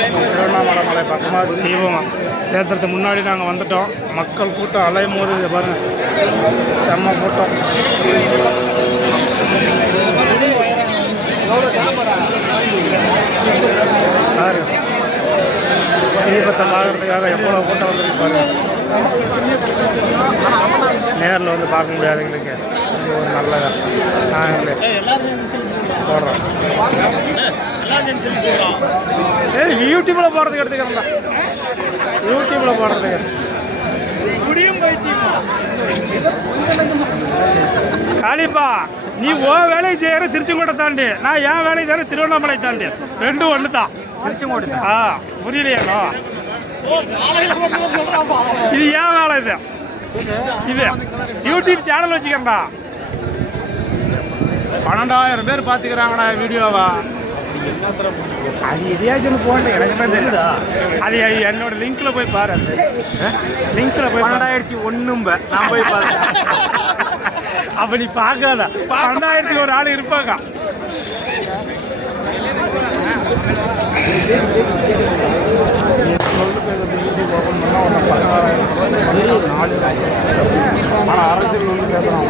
திருவண்ணாமலை மலை பக்கமாக தீபம் ஏற்றுறதுக்கு முன்னாடி நாங்கள் வந்துட்டோம். மக்கள் கூட்டம் அலையும் போது இதை பாருங்கள், செம்ம கூட்டம். தீபத்தை பார்க்கறதுக்காக எவ்வளோ கூட்டம் வந்துருக்கு பாருங்கள். நேரில் வந்து பார்க்க முடியாதுங்களுக்கு இது ஒரு நல்லதாக நாங்களே போடுறோம். யூடியூப்பில் போடுறதுக்கு எடுத்துக்கிறேன்டா, யூடியூப்பில் போடுறதுக்கு காளிப்பா. நீ ஓ வேலையை செய்கிற திருச்செங்கோட்டை தாண்டி, நான் என் வேலையை செய்கிற திருவண்ணாமலை தாண்டி, ரெண்டும் ஒன்று தான். திருச்செங்கோட்டை புரியலையானோ? இது ஏன் வேலை? இது யூடியூப் சேனல் வச்சுக்கிறேன்டா. 12,000 பேர் பார்த்துக்கிறாங்கடா வீடியோவா. அது எதையாச்சும் போட்டு எனக்கு தான் தெரியுதா? அது என்னோட லிங்க்ல போய் பாரு. அந்த லிங்க்ல போய் 12,001 நான் போய் பாரு. அப்ப நீ பார்க்காத 12,000 ஒரு ஆள் இருப்பாங்க. அரசியல் ஒன்று பேசுகிறோம்.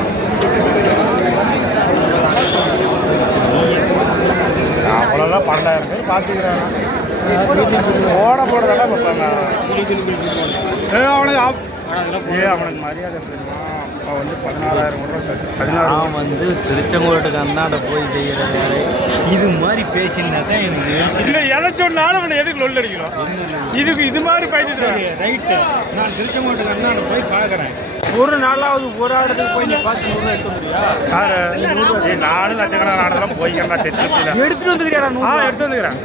அவ்வளோதான் 12,000 பேர் பார்த்துக்கிறாங்க. ஓட போடுறதெல்லாம் பார்ப்பாங்க. அவனுக்கு மரியாதை தெரியுமா? அப்போ வந்து 16,000 வந்து திருச்செங்கோட்டுக்கு அந்தாண்ட போய் செய்கிற வேலை இது மாதிரி பேசினா தான் எனக்கு இல்லை. எதை சொன்னாலும் அவனை எதுக்கு லொல் அடிக்கிறோம்? இதுக்கு இது மாதிரி பேசிட்டு ரைட்டு. நான் திருச்செங்கோட்டுக்கு அந்தாண்ட போய் பார்க்குறேன். ஒரு நாளாவது ஒரு இடத்துக்கு போய் நீ பார்த்து 100 எடுக்க முடியா? நானும் லட்சக்கணக்கான ஆடெல்லாம் போய்க்கிறேன். எடுத்துட்டு வந்துக்கிறேன். எடுத்து வந்துக்கிறேன்.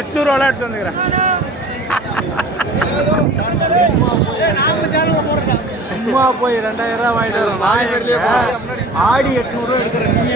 800 எடுத்து வந்துக்கிறேன். சும்மா போய் 2,000 ரூபா வாங்கிட்டு வரோம். ஆடி 800 எடுக்கிறேன். நீ